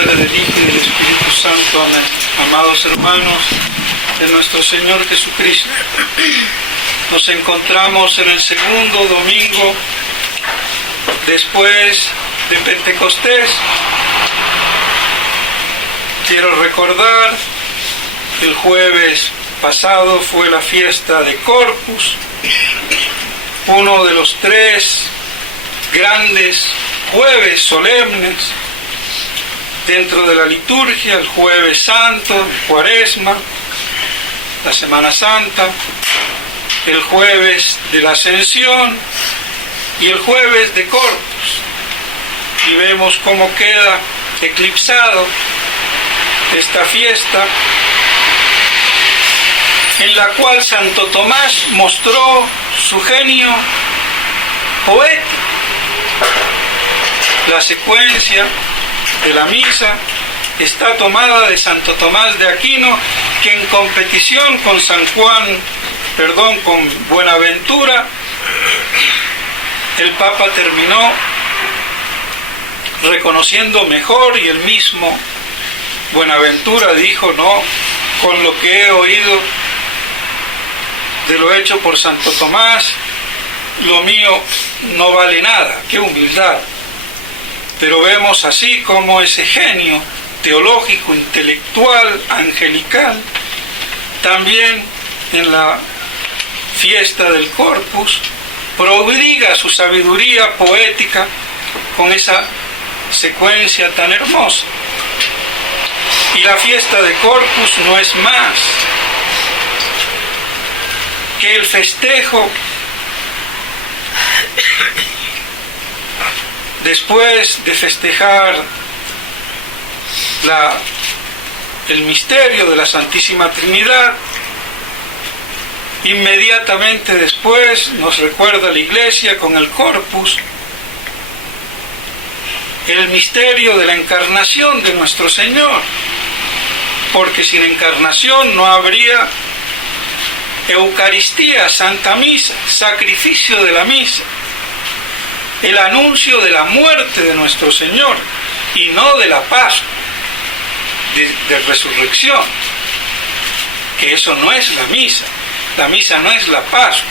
Padre, del Hijo y del Espíritu Santo. Amén. Amados hermanos de nuestro Señor Jesucristo, nos encontramos en el segundo domingo después de Pentecostés. Quiero recordar, el jueves pasado fue la fiesta de Corpus, uno de los 3 grandes jueves solemnes dentro de la liturgia: el jueves santo, Cuaresma, la Semana Santa, el jueves de la Ascensión y el jueves de Corpus. Y vemos cómo queda eclipsado esta fiesta, en la cual Santo Tomás mostró su genio poético. La secuencia de la misa está tomada de Santo Tomás de Aquino, que en competición con con Buenaventura, el Papa terminó reconociendo mejor, y el mismo Buenaventura dijo: no, con lo que he oído de lo hecho por Santo Tomás, lo mío no vale nada. ¡Qué humildad! Pero vemos así como ese genio teológico, intelectual, angelical, también en la fiesta del Corpus, prodiga su sabiduría poética con esa secuencia tan hermosa. Y la fiesta de Corpus no es más que el festejo después de festejar el misterio de la Santísima Trinidad. Inmediatamente después nos recuerda la Iglesia con el Corpus el misterio de la encarnación de nuestro Señor, porque sin encarnación no habría Eucaristía, Santa Misa, sacrificio de la misa, el anuncio de la muerte de nuestro Señor y no de la Pascua, de resurrección, que eso no es la misa no es la Pascua.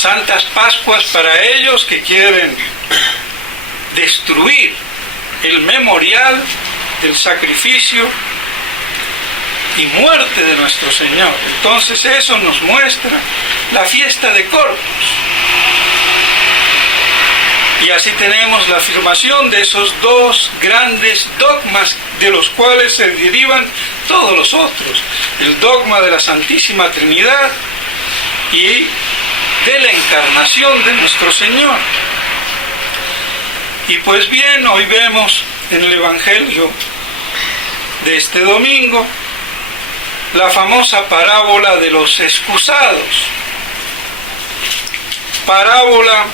Santas Pascuas para ellos que quieren destruir el memorial del sacrificio y muerte de nuestro Señor. Entonces eso nos muestra la fiesta de Corpus. Y así tenemos la afirmación de esos 2 grandes dogmas de los cuales se derivan todos los otros: el dogma de la Santísima Trinidad y de la encarnación de nuestro Señor. Y pues bien, hoy vemos en el Evangelio de este domingo la famosa parábola de los excusados, parábola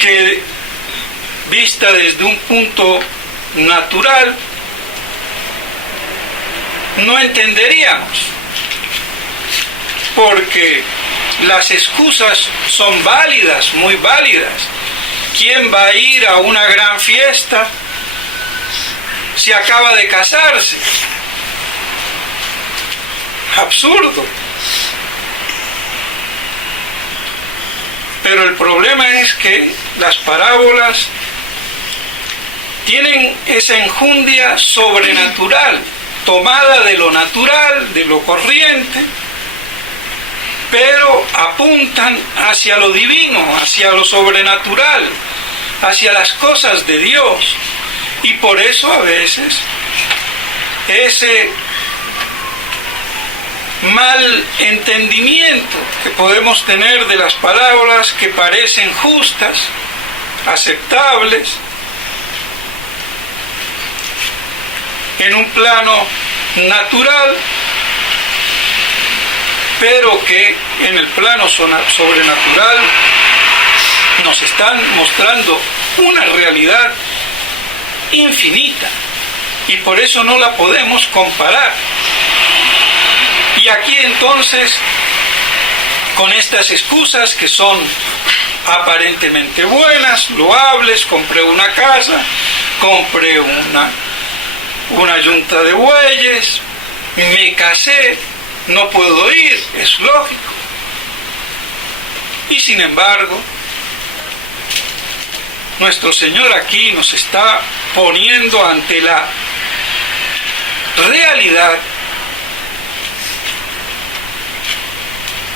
que, vista desde un punto natural, no entenderíamos, porque las excusas son válidas, muy válidas. ¿Quién va a ir a una gran fiesta si acaba de casarse? Absurdo. Pero el problema es que las parábolas tienen esa enjundia sobrenatural, tomada de lo natural, de lo corriente, pero apuntan hacia lo divino, hacia lo sobrenatural, hacia las cosas de Dios. Y por eso a veces ese mal entendimiento que podemos tener de las parábolas, que parecen justas, aceptables, en un plano natural, pero que en el plano sobrenatural nos están mostrando una realidad infinita, y por eso no la podemos comparar. Y aquí entonces, con estas excusas que son aparentemente buenas, loables, compré una casa, compré una yunta de bueyes, me casé, no puedo ir, es lógico. Y sin embargo, nuestro Señor aquí nos está poniendo ante la realidad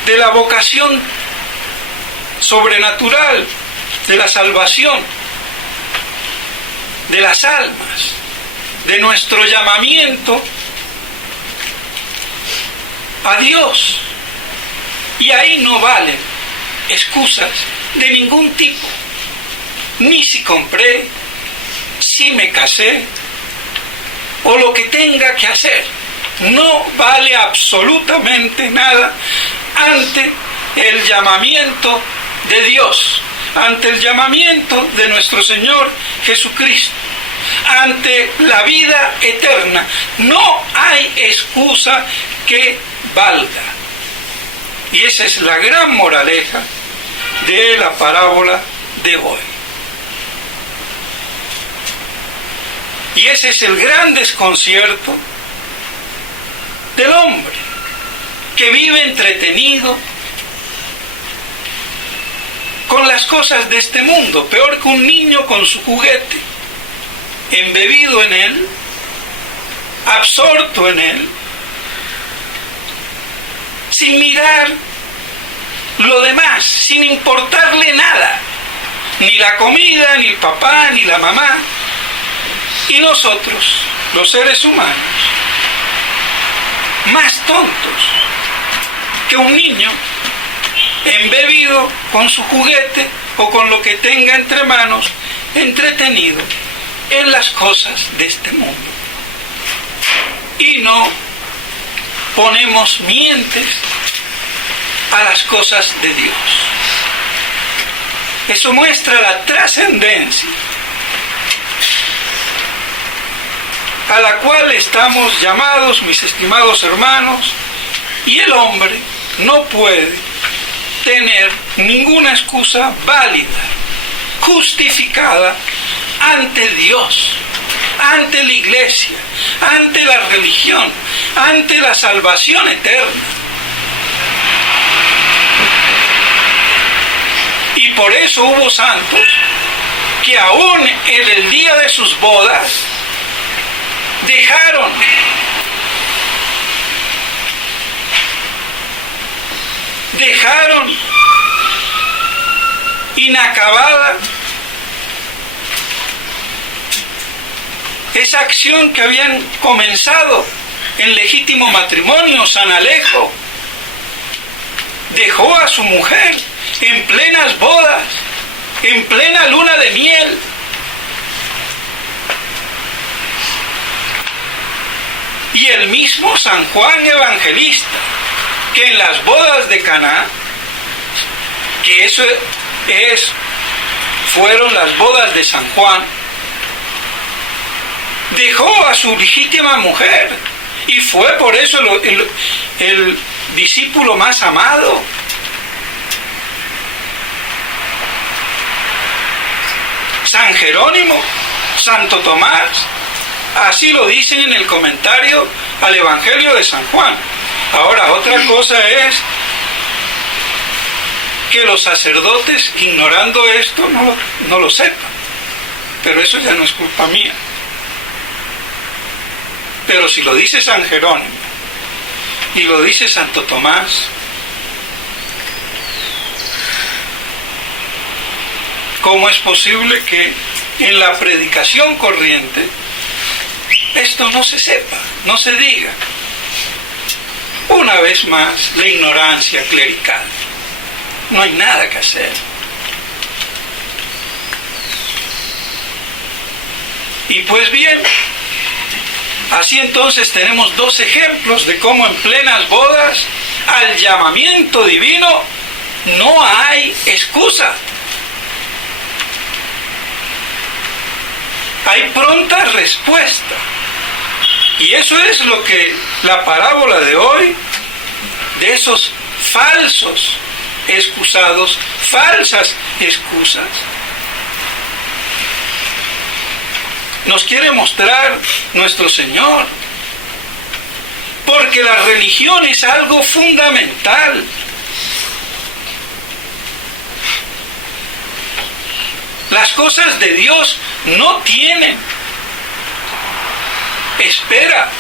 de la vocación sobrenatural, de la salvación, de las almas, de nuestro llamamiento a Dios. Y ahí no valen excusas de ningún tipo, ni si compré, si me casé, o lo que tenga que hacer. No vale absolutamente nada ante el llamamiento de Dios, ante el llamamiento de nuestro Señor Jesucristo, ante la vida eterna. No hay excusa que valga. Y esa es la gran moraleja de la parábola de hoy. Y ese es el gran desconcierto del hombre, que vive entretenido con las cosas de este mundo, peor que un niño con su juguete, embebido en él, absorto en él, sin mirar lo demás, sin importarle nada, ni la comida, ni el papá, ni la mamá. Y nosotros, los seres humanos, más tontos que un niño embebido con su juguete o con lo que tenga entre manos, entretenido en las cosas de este mundo. Y no ponemos mientes a las cosas de Dios. Eso muestra la trascendencia a la cual estamos llamados, mis estimados hermanos, y el hombre no puede tener ninguna excusa válida, justificada ante Dios, ante la Iglesia, ante la religión, ante la salvación eterna. Y por eso hubo santos que aún en el día de sus bodas dejaron inacabada esa acción que habían comenzado en legítimo matrimonio. San Alejo dejó a su mujer en plenas bodas, en plena luna de miel. Y el mismo San Juan Evangelista, que en las bodas de Caná, que fueron las bodas de San Juan, dejó a su legítima mujer, y fue por eso el discípulo más amado. San Jerónimo, Santo Tomás, así lo dicen en el comentario al Evangelio de San Juan. Ahora, otra cosa es que los sacerdotes, ignorando esto, no lo sepan. Pero eso ya no es culpa mía. Pero si lo dice San Jerónimo y lo dice Santo Tomás, ¿cómo es posible que en la predicación corriente esto no se sepa, no se diga? Una vez más, la ignorancia clerical. No hay nada que hacer. Y pues bien, así entonces tenemos dos ejemplos de cómo en plenas bodas, al llamamiento divino, no hay excusa. Hay pronta respuesta. Y eso es lo que la parábola de hoy, de esos falsos excusados falsas excusas. Nos quiere mostrar nuestro Señor, porque la religión es algo fundamental. Las cosas de Dios no tienen espera,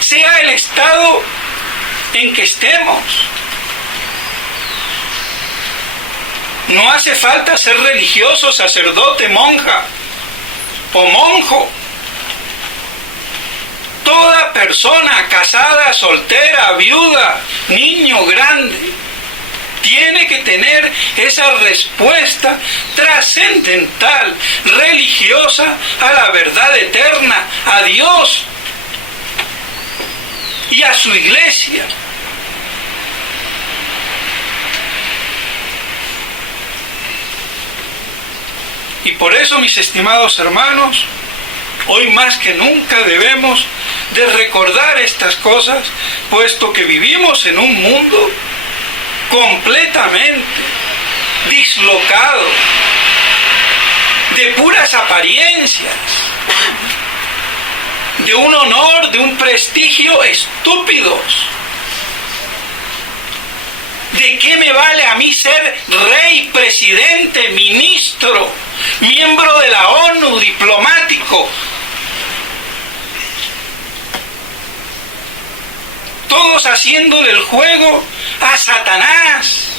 sea el estado en que estemos. No hace falta ser religioso, sacerdote, monja o monjo. Toda persona casada, soltera, viuda, niño, grande, tiene que tener esa respuesta trascendental, religiosa, a la verdad eterna, a Dios y a su iglesia. Y por eso, mis estimados hermanos, hoy más que nunca debemos de recordar estas cosas, puesto que vivimos en un mundo completamente dislocado, de puras apariencias, de un honor, de un prestigio estúpidos. ¿De qué me vale a mí ser rey, presidente, ministro, miembro de la ONU, diplomático? Todos haciéndole el juego a Satanás.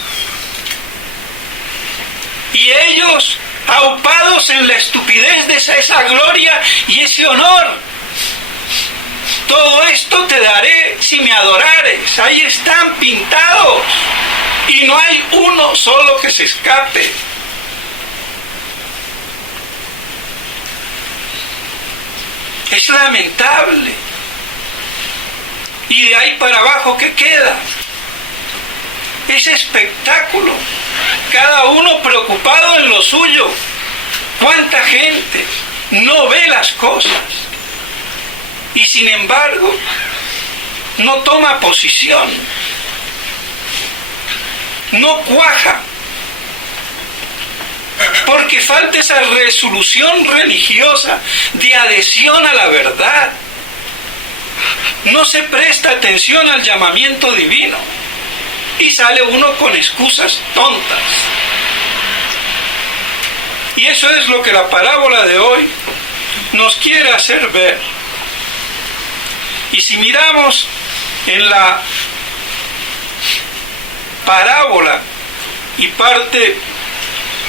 Y ellos aupados en la estupidez de esa gloria y ese honor. Todo esto te daré si me adorares. Ahí están pintados. Y no hay uno solo que se escape. Es lamentable. Y de ahí para abajo, ¿qué queda? Ese espectáculo. Cada uno preocupado en lo suyo. ¿Cuánta gente no ve las cosas? Y sin embargo, no toma posición. No cuaja. Porque falta esa resolución religiosa de adhesión a la verdad. No se presta atención al llamamiento divino. Y sale uno con excusas tontas. Y eso es lo que la parábola de hoy nos quiere hacer ver. Y si miramos en la parábola y parte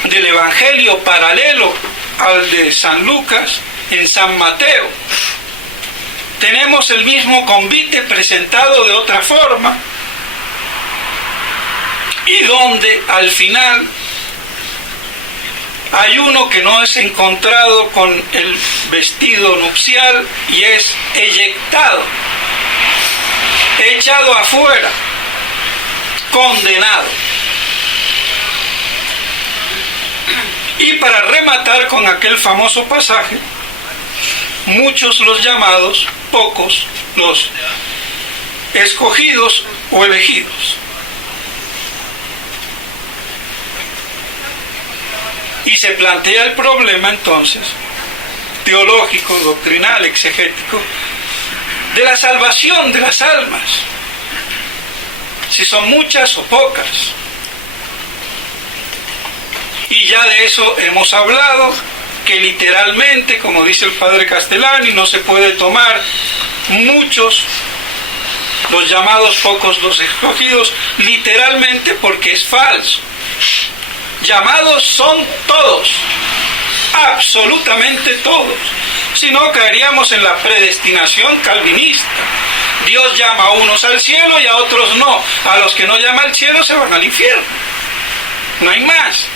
del Evangelio paralelo al de San Lucas, en San Mateo, tenemos el mismo convite presentado de otra forma, y donde al final hay uno que no es encontrado con el vestido nupcial y es eyectado, echado afuera, condenado. Y para rematar con aquel famoso pasaje, muchos los llamados, pocos los escogidos o elegidos. Y se plantea el problema entonces, teológico, doctrinal, exegético, de la salvación de las almas, si son muchas o pocas. Y ya de eso hemos hablado, que literalmente, como dice el padre Castellani, no se puede tomar muchos, los llamados, pocos los escogidos, literalmente, porque es falso. Llamados son todos, absolutamente todos. Si no, caeríamos en la predestinación calvinista. Dios llama a unos al cielo y a otros no. A los que no llama al cielo se van al infierno. No hay más.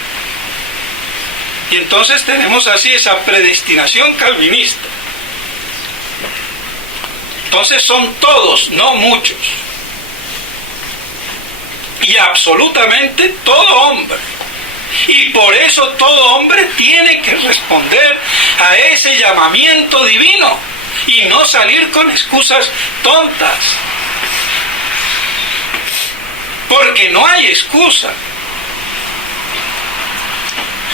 Y entonces tenemos así esa predestinación calvinista. Entonces son todos, no muchos. Y absolutamente todo hombre. Y por eso todo hombre tiene que responder a ese llamamiento divino y no salir con excusas tontas. porque no hay excusa.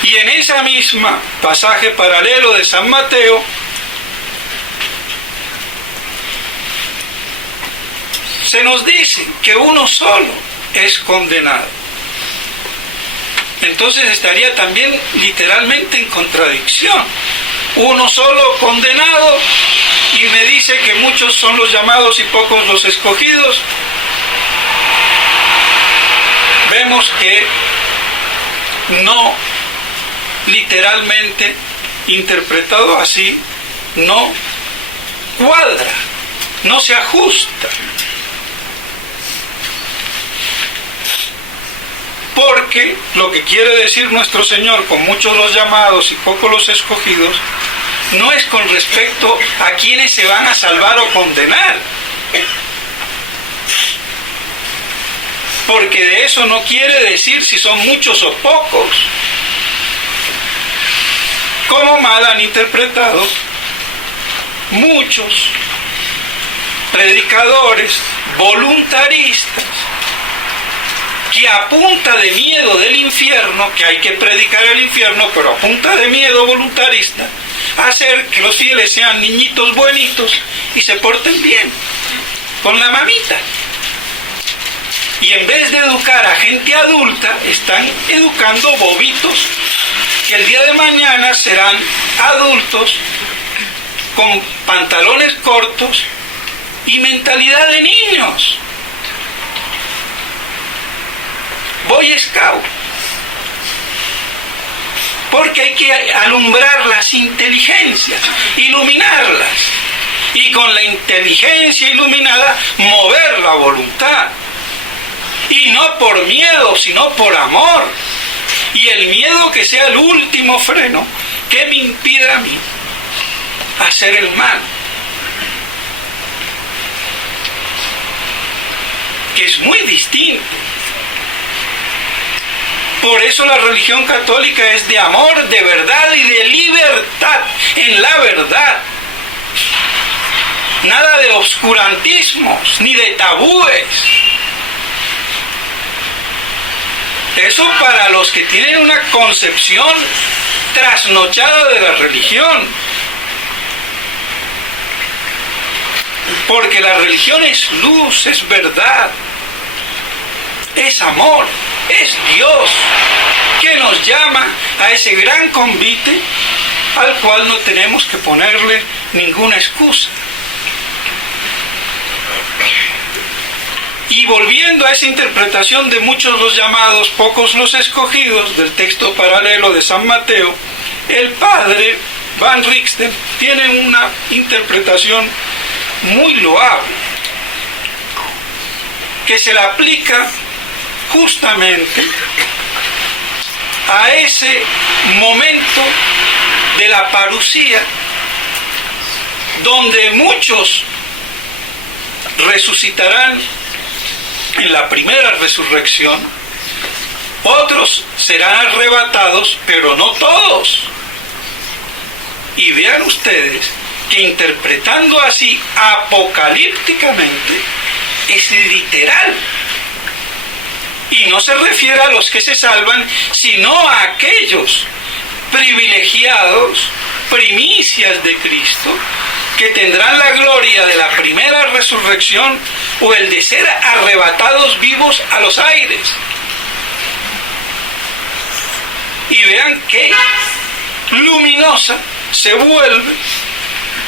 Y en esa misma pasaje paralelo de San Mateo, se nos dice que uno solo es condenado. Entonces estaría también literalmente en contradicción. Uno solo condenado, y me dice que muchos son los llamados y pocos los escogidos. Vemos que no literalmente interpretado así, no cuadra, no se ajusta. Porque lo que quiere decir nuestro Señor con muchos los llamados y pocos los escogidos, no es con respecto a quienes se van a salvar o condenar. Porque de eso no quiere decir si son muchos o pocos. Como mal han interpretado muchos predicadores voluntaristas, que a punta de miedo del infierno, que hay que predicar el infierno, pero a punta de miedo voluntarista, hacer que los fieles sean niñitos buenitos y se porten bien con la mamita. Y en vez de educar a gente adulta, están educando bobitos que el día de mañana serán adultos con pantalones cortos y mentalidad de niños. Boy Scout. Porque hay que alumbrar las inteligencias, iluminarlas, y con la inteligencia iluminada mover la voluntad, y no por miedo, sino por amor, y el miedo que sea el último freno que me impida a mí hacer el mal, que es muy distinto. Por eso la religión católica es de amor, de verdad y de libertad en la verdad. Nada de obscurantismos, ni de tabúes. Eso para los que tienen una concepción trasnochada de la religión. Porque la religión es luz, es verdad, es amor, es Dios, que nos llama a ese gran convite al cual no tenemos que ponerle ninguna excusa. Y volviendo a esa interpretación de muchos los llamados, pocos los escogidos, del texto paralelo de San Mateo, el padre Van Rixten tiene una interpretación muy loable, que se le aplica justamente a ese momento de la parusía, donde muchos resucitarán en la primera resurrección, otros serán arrebatados, pero no todos. Y vean ustedes que interpretando así apocalípticamente es literal. Y no se refiere a los que se salvan, sino a aquellos privilegiados, primicias de Cristo, que tendrán la gloria de la primera resurrección o el de ser arrebatados vivos a los aires. Y vean qué luminosa se vuelve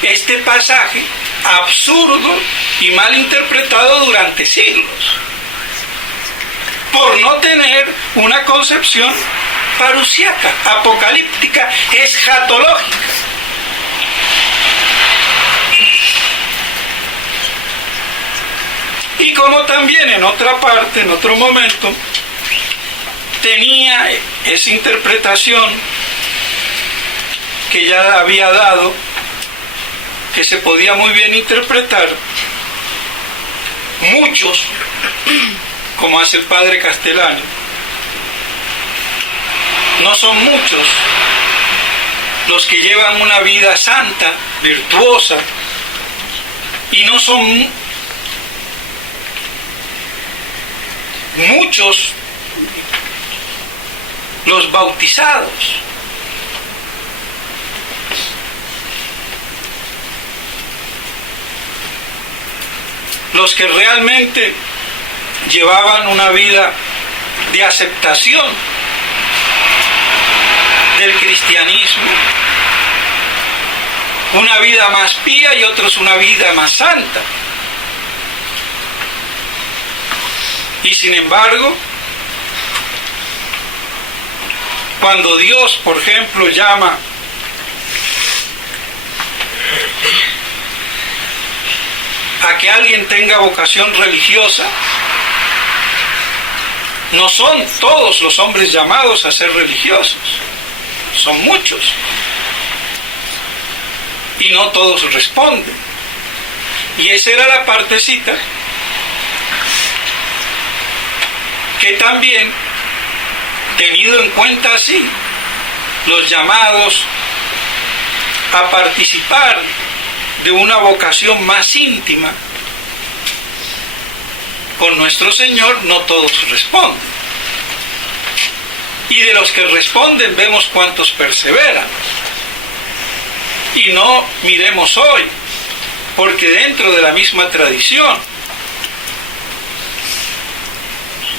este pasaje, absurdo y mal interpretado durante siglos, por no tener una concepción parusiaca, apocalíptica, escatológica. Y como también en otra parte, en otro momento, tenía esa interpretación que ya había dado, que se podía muy bien interpretar, muchos, como hace el padre Castellani, no son muchos los que llevan una vida santa, virtuosa, y no son muchos los bautizados. Los que realmente llevaban una vida de aceptación del cristianismo, una vida más pía y otros una vida más santa. Y sin embargo, cuando Dios, por ejemplo, llama a que alguien tenga vocación religiosa, no son todos los hombres llamados a ser religiosos, son muchos, y no todos responden. Y esa era la partecita que también, tenido en cuenta así, los llamados a participar de una vocación más íntima con nuestro Señor, no todos responden. Y de los que responden vemos cuántos perseveran. Y no miremos hoy, porque dentro de la misma tradición,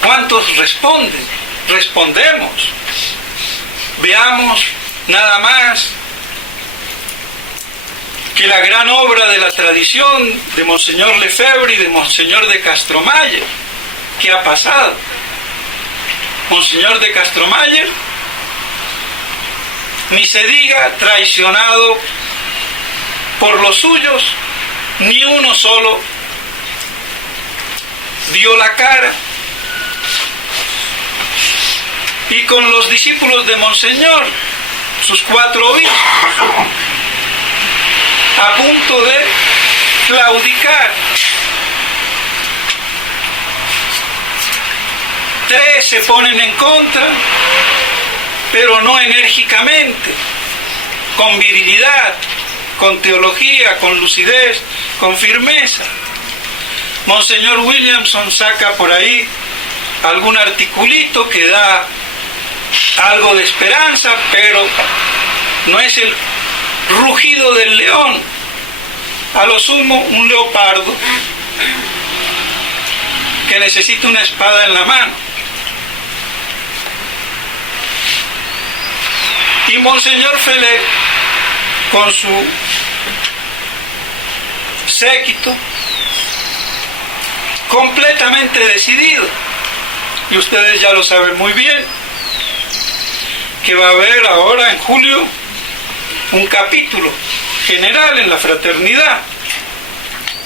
¿cuántos responden? Respondemos. Veamos nada más que la gran obra de la tradición de Monseñor Lefebvre y de Monseñor de Castromaller, ¿qué ha pasado? Monseñor de Castromaller, ni se diga traicionado por los suyos, ni uno solo dio la cara. Y con los discípulos de Monseñor, sus 4 obispos, a punto de claudicar. 3 se ponen en contra, pero no enérgicamente, con virilidad, con teología, con lucidez, con firmeza. Monseñor Williamson saca por ahí algún articulito que da algo de esperanza, pero no es el rugido del león, a lo sumo un leopardo que necesita una espada en la mano. Y Monseñor Felé, con su séquito, completamente decidido, y ustedes ya lo saben muy bien, que va a haber ahora en julio un capítulo general en la fraternidad,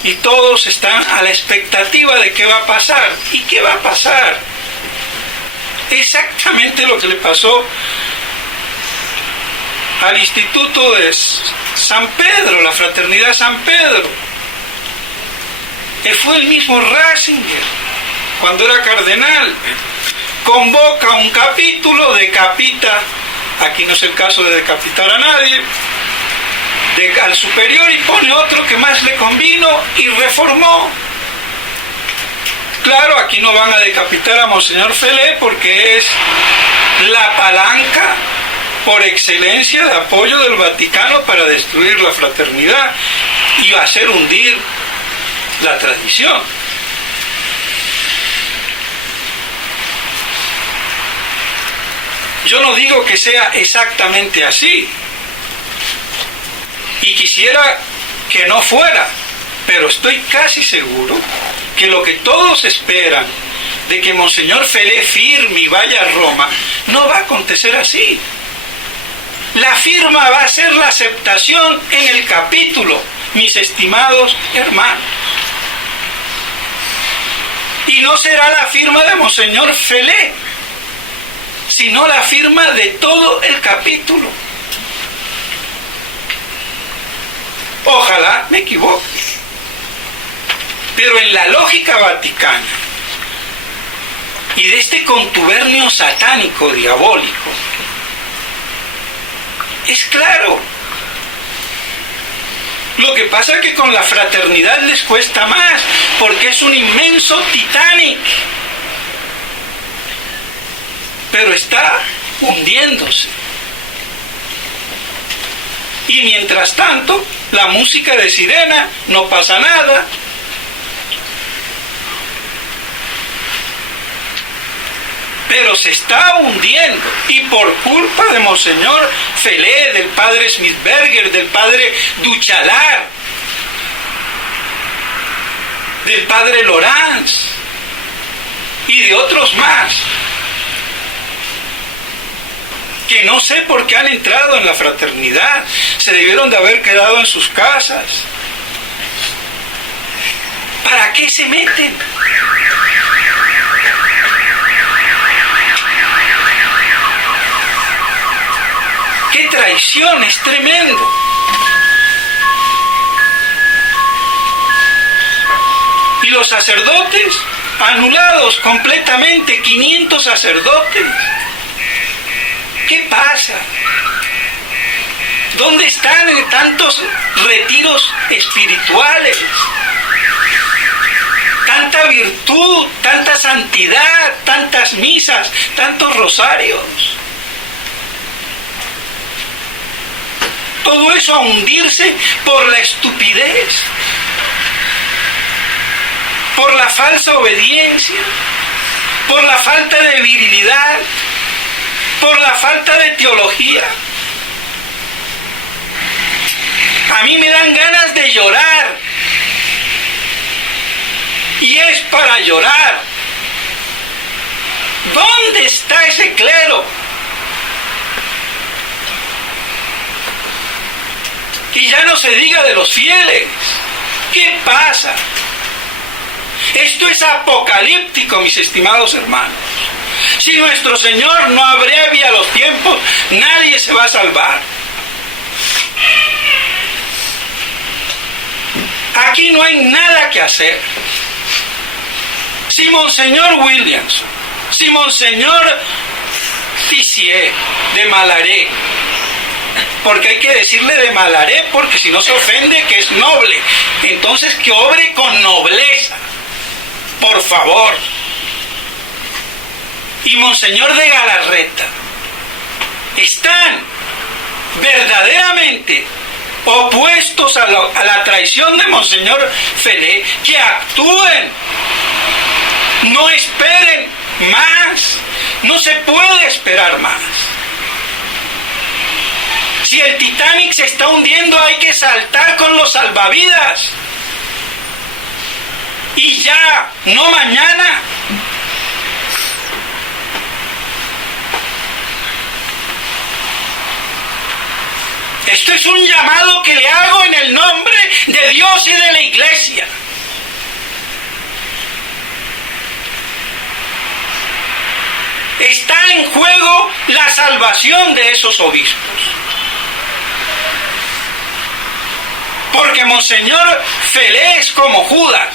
y todos están a la expectativa de qué va a pasar. ¿Y qué va a pasar? Exactamente lo que le pasó al Instituto de San Pedro, la Fraternidad San Pedro, que fue el mismo Ratzinger, cuando era cardenal, convoca un capítulo, decapita, aquí no es el caso de decapitar a nadie, al superior, y pone otro que más le convino y reformó. Claro, aquí no van a decapitar a Monseñor Felé porque es la palanca por excelencia de apoyo del Vaticano para destruir la fraternidad y hacer hundir la tradición. Yo no digo que sea exactamente así, y quisiera que no fuera, pero estoy casi seguro que lo que todos esperan de que Monseñor Felé firme y vaya a Roma, no va a acontecer así. La firma va a ser la aceptación en el capítulo, mis estimados hermanos. Y no será la firma de Monseñor Felé, sino la firma de todo el capítulo. Ojalá me equivoque, pero en la lógica vaticana y de este contubernio satánico diabólico, es claro. Lo que pasa es que con la fraternidad les cuesta más, porque es un inmenso Titanic. pero está hundiéndose. Y mientras tanto, la música de sirena, no pasa nada. Pero se está hundiendo, y por culpa de Monseñor Felé, del padre Smithberger, del padre Duchalar, del padre Lorenz y de otros más, que no sé por qué han entrado en la fraternidad, se debieron de haber quedado en sus casas. ¿Para qué se meten? ¡Qué traición! Es tremendo. Y los sacerdotes, anulados completamente, 500 sacerdotes. ¿Qué pasa? ¿Dónde están en tantos retiros espirituales? Tanta virtud, tanta santidad, tantas misas, tantos rosarios. Todo eso a hundirse por la estupidez, por la falsa obediencia, por la falta de virilidad, por la falta de teología. A mí me dan ganas de llorar, y es para llorar. ¿Dónde está ese clero? Y ya no se diga de los fieles. ¿Qué pasa? Esto es apocalíptico, mis estimados hermanos. Si nuestro Señor no abrevia los tiempos, nadie se va a salvar. Aquí no hay nada que hacer. Si Monseñor Williams, si Monseñor Tissier de Malaret, porque hay que decirle de Malaret, porque si no se ofende que es noble, entonces que obre con nobleza, por favor. Y Monseñor de Galarreta están verdaderamente opuestos a la traición de Monseñor Felé, que actúen, no esperen más, no se puede esperar más. Si el Titanic se está hundiendo, hay que saltar con los salvavidas. Y ya, no mañana. Esto es un llamado que le hago en el nombre de Dios y de la Iglesia. Está en juego la salvación de esos obispos. Porque Monseñor Felé es como Judas.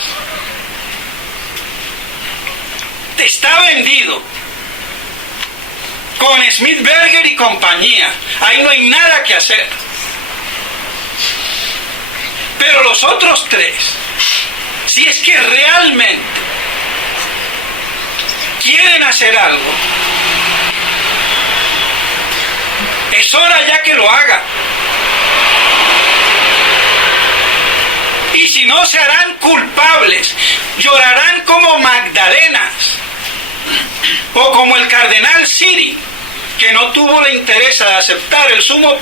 Está vendido con Smithberger y compañía. Ahí no hay nada que hacer. Pero los otros tres, si es que realmente quieren hacer algo, es hora ya que lo hagan. Y si no, se harán culpables, llorarán como Magdalenas, o como el cardenal Siri, que no tuvo la interés de aceptar el sumo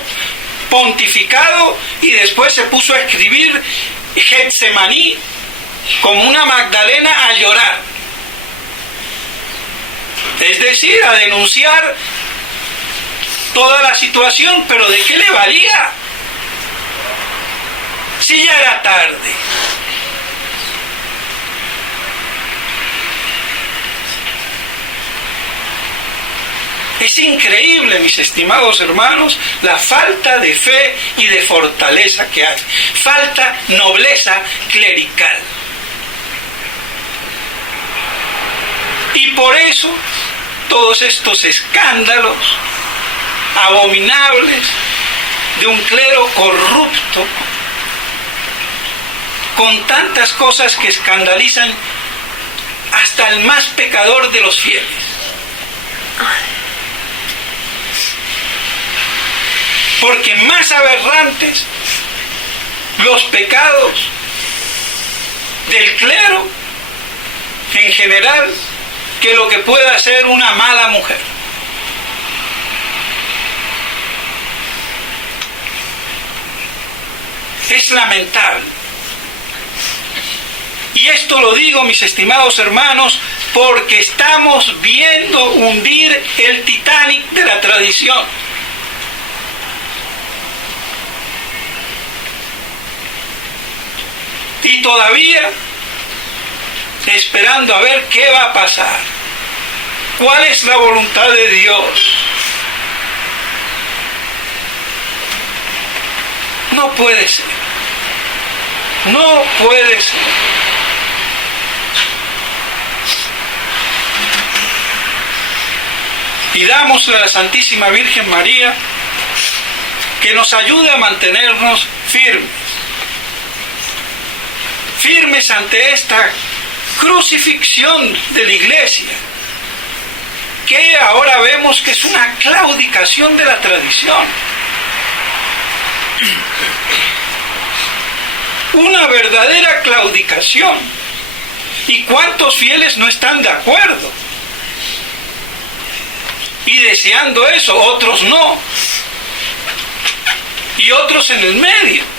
pontificado y después se puso a escribir Getsemaní como una Magdalena a llorar. Es decir, a denunciar toda la situación, pero ¿de qué le valía? Si ya era tarde. Es increíble, mis estimados hermanos, la falta de fe y de fortaleza que hay. Falta nobleza clerical. Y por eso, todos estos escándalos abominables de un clero corrupto, con tantas cosas que escandalizan hasta el más pecador de los fieles. porque más aberrantes los pecados del clero en general que lo que pueda hacer una mala mujer. Es lamentable. Y esto lo digo, mis estimados hermanos, porque estamos viendo hundir el Titanic de la tradición. Y todavía esperando a ver qué va a pasar. ¿Cuál es la voluntad de Dios? No puede ser. No puede ser. Pidámosle a la Santísima Virgen María que nos ayude a mantenernos firmes. Firmes ante esta crucifixión de la Iglesia, que ahora vemos que es una claudicación de la tradición. Una verdadera claudicación. ¿Y cuántos fieles no están de acuerdo? Y deseando eso, otros no. Y otros en el medio.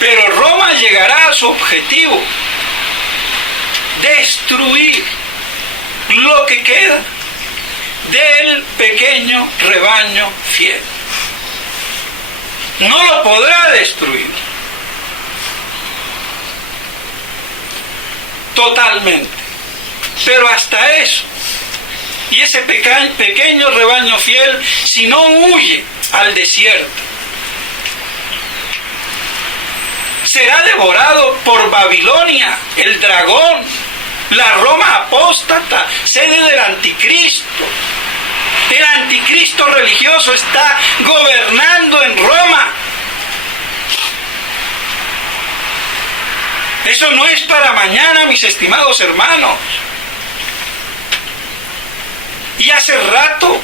Pero Roma llegará a su objetivo: destruir lo que queda del pequeño rebaño fiel. No lo podrá destruir totalmente, pero hasta eso. Y ese pequeño rebaño fiel, si no huye al desierto, será devorado por Babilonia, el dragón, la Roma apóstata, sede del anticristo. El anticristo religioso está gobernando en Roma. Eso no es para mañana, mis estimados hermanos. Y hace rato,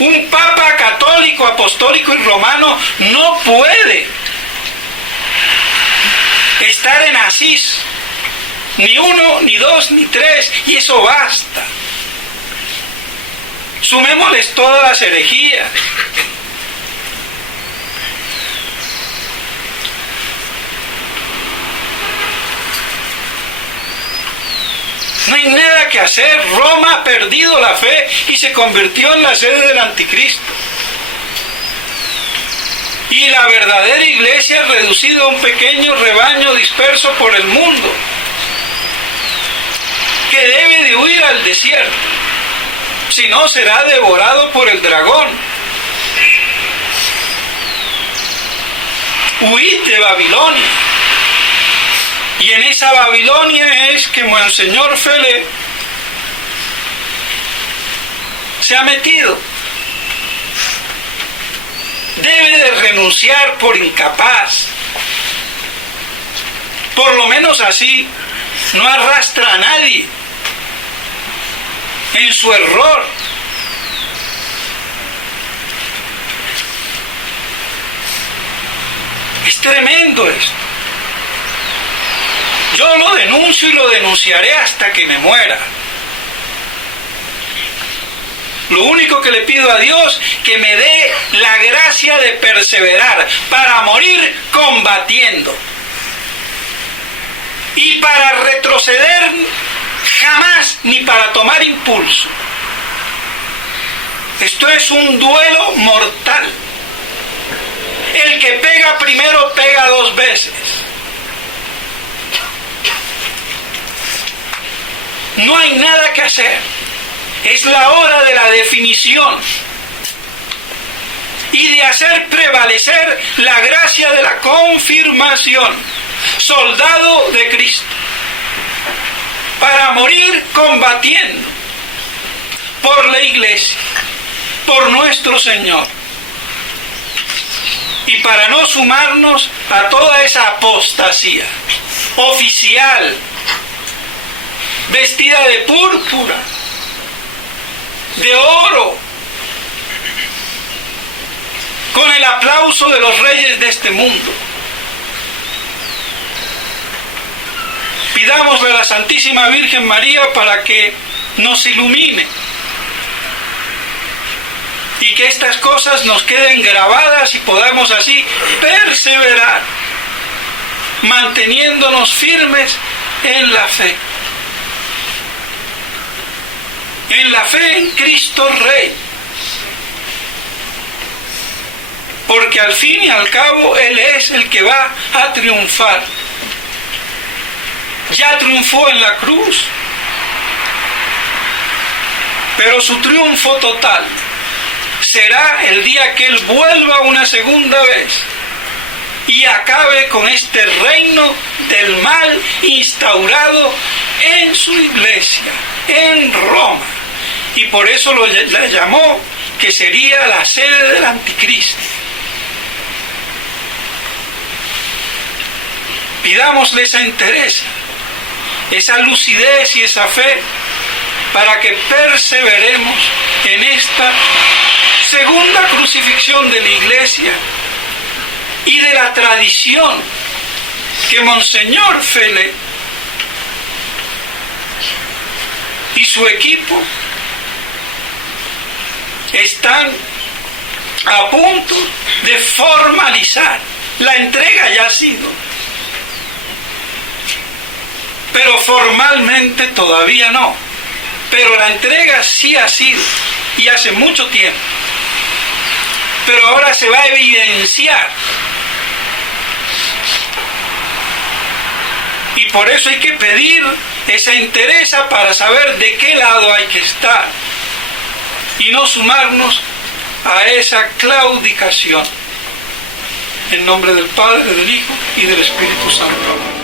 un papa católico, apostólico y romano no puede estar en Asís, ni uno, ni dos, ni tres, y eso basta. Sumémosles todas las herejías. No hay nada que hacer. Roma ha perdido la fe y se convirtió en la sede del anticristo. Y la verdadera iglesia es reducida a un pequeño rebaño disperso por el mundo, que debe de huir al desierto, si no será devorado por el dragón. Huid de Babilonia. Y en esa Babilonia es que Monseñor Fele se ha metido. Debe de renunciar por incapaz. Por lo menos así no arrastra a nadie en su error. Es tremendo esto. Yo lo denuncio y lo denunciaré hasta que me muera. Lo único que le pido a Dios, que me dé la gracia de perseverar para morir combatiendo. Y para retroceder jamás, ni para tomar impulso. Esto es un duelo mortal. El que pega primero pega dos veces. No hay nada que hacer. Es la hora de la definición y de hacer prevalecer la gracia de la confirmación. Soldado de Cristo, para morir combatiendo por la Iglesia, por nuestro Señor, y para no sumarnos a toda esa apostasía oficial, vestida de púrpura, con el aplauso de los reyes de este mundo. Pidámosle a la Santísima Virgen María para que nos ilumine y que estas cosas nos queden grabadas y podamos así perseverar, manteniéndonos firmes en la fe en Cristo Rey, porque al fin y al cabo Él es el que va a triunfar. Ya triunfó en la cruz, pero su triunfo total será el día que Él vuelva una segunda vez y acabe con este reino del mal instaurado en su iglesia, en Roma. Y por eso la llamó que sería la sede del anticristo. Pidámosle esa entereza, esa lucidez y esa fe para que perseveremos en esta segunda crucifixión de la Iglesia y de la tradición que Monseñor Fele y su equipo están a punto de formalizar. La entrega ya ha sido, pero formalmente todavía no. Pero la entrega sí ha sido, y hace mucho tiempo. Pero ahora se va a evidenciar. Y por eso hay que pedir esa entereza para saber de qué lado hay que estar y no sumarnos a esa claudicación. En nombre del Padre, del Hijo y del Espíritu Santo.